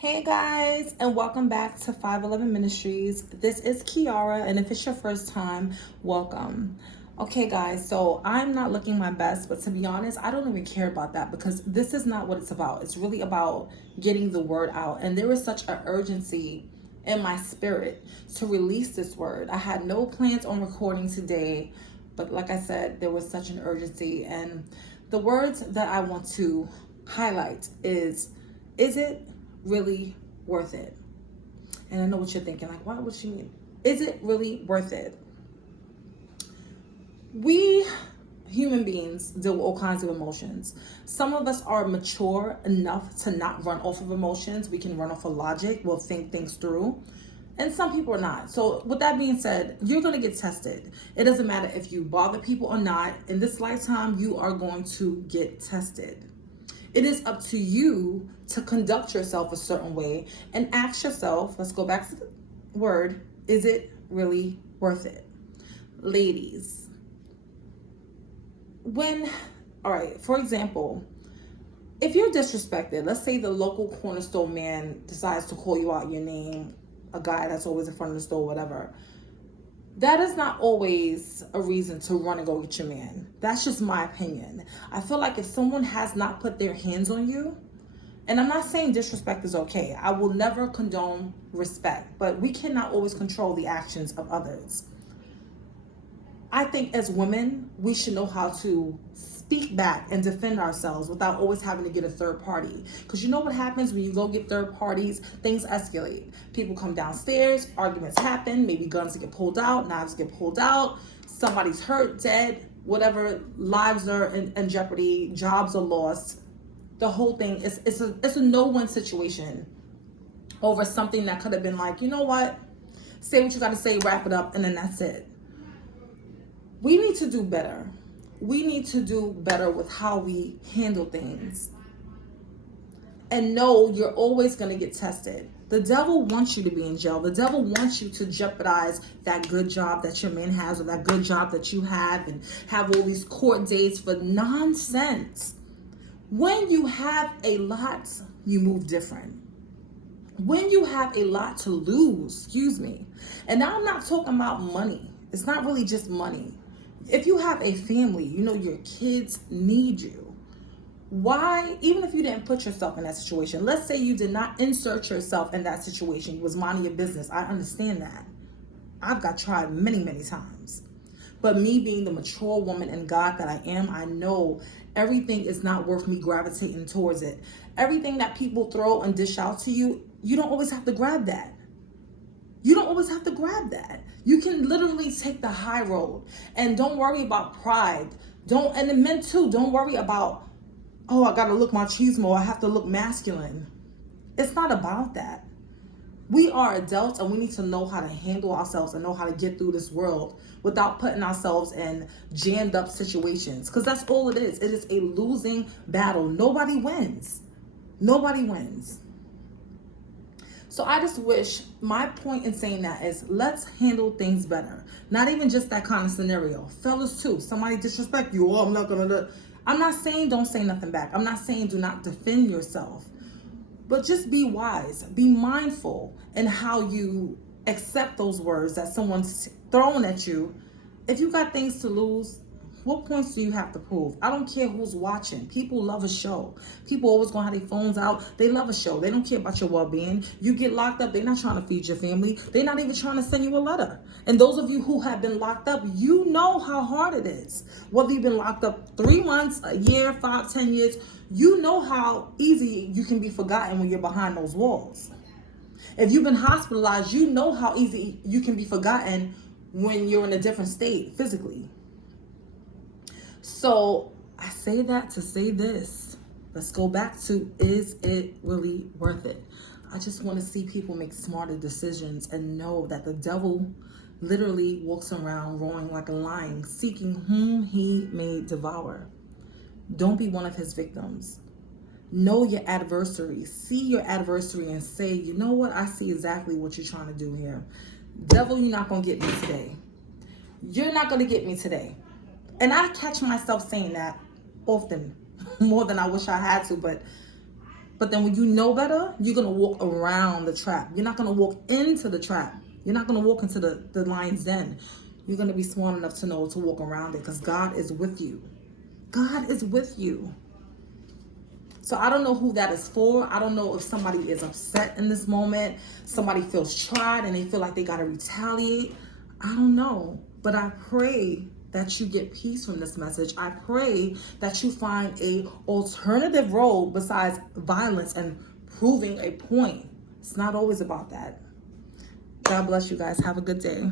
Hey guys, and welcome back to 511 Ministries. This is Kiara, and if it's your first time, welcome. Okay, guys, so I'm not looking my best, but to be honest, I don't even care about that because this is not what it's about. It's really about getting the word out, and there is such an urgency in my spirit to release this word. I had no plans on recording today, but like I said, there was such an urgency, and the words that I want to highlight is it really worth it? And I know what you're thinking, like, why would she mean? Is it really worth it? We human beings deal with all kinds of emotions. Some of us are mature enough to not run off of emotions. We can run off of logic. We'll think things through. And some people are not. So with that being said, you're going to get tested. It doesn't matter if you bother people or not. In this lifetime, you are going to get tested. It is up to you to conduct yourself a certain way and ask yourself, let's go back to the word, is it really worth it? Ladies, all right, for example, if you're disrespected, let's say the local corner store man decides to call you out your name, a guy that's always in front of the store, whatever. That is not always a reason to run and go get your man. That's just my opinion. I feel like if someone has not put their hands on you, and I'm not saying disrespect is okay. I will never condone respect, but we cannot always control the actions of others. I think as women, we should know how to speak back and defend ourselves without always having to get a third party. Because you know what happens when you go get third parties? Things escalate. People come downstairs, arguments happen, maybe guns get pulled out, knives get pulled out, somebody's hurt, dead, whatever, lives are in jeopardy, jobs are lost. The whole thing it's a no-win situation over something that could have been like, you know what? Say what you got to say, wrap it up, and then that's it. We need to do better. We need to do better with how we handle things. And know you're always going to get tested. The devil wants you to be in jail. The devil wants you to jeopardize that good job that your man has or that good job that you have and have all these court dates for nonsense. When you have a lot, you move different. When you have a lot to lose, and now I'm not talking about money. It's not really just money. If you have a family, you know your kids need you. Why, even if you didn't put yourself in that situation, let's say you did not insert yourself in that situation, you was minding your business. I understand that. I've got tried many, many times. But me being the mature woman and God that I am, I know everything is not worth me gravitating towards it. Everything that people throw and dish out to you, you don't always have to grab that. You don't always have to grab that. You can literally take the high road and don't worry about pride. And the men too, don't worry about, oh, I gotta look machismo, I have to look masculine. It's not about that. We are adults and we need to know how to handle ourselves and know how to get through this world without putting ourselves in jammed up situations. Because that's all it is. It is a losing battle. Nobody wins. Nobody wins. So I just wish, my point in saying that is, let's handle things better. Not even just that kind of scenario. Fellas too, somebody disrespect you, oh, I'm not saying don't say nothing back. I'm not saying do not defend yourself. But just be wise, be mindful in how you accept those words that someone's throwing at you. If you got things to lose, what points do you have to prove? I don't care who's watching. People love a show. People always gonna have their phones out. They love a show. They don't care about your well-being. You get locked up, they're not trying to feed your family. They're not even trying to send you a letter. And those of you who have been locked up, you know how hard it is. Whether you've been locked up 3 months, a year, 5, 10 years, you know how easy you can be forgotten when you're behind those walls. If you've been hospitalized, you know how easy you can be forgotten when you're in a different state physically. So I say that to say this. Let's go back to, is it really worth it? I just want to see people make smarter decisions and know that the devil literally walks around roaring like a lion, seeking whom he may devour. Don't be one of his victims. Know your adversary. See your adversary and say, you know what? I see exactly what you're trying to do here. Devil, you're not going to get me today. You're not going to get me today. And I catch myself saying that often, more than I wish I had to, but But then when you know better, you're going to walk around the trap. You're not going to walk into the trap. You're not going to walk into the lion's den. You're going to be smart enough to know to walk around it because God is with you. God is with you. So I don't know who that is for. I don't know if somebody is upset in this moment. Somebody feels tried and they feel like they got to retaliate. I don't know. But I pray that you get peace from this message. I pray that you find a alternative road besides violence and proving a point. It's not always about that. God bless you guys. Have a good day.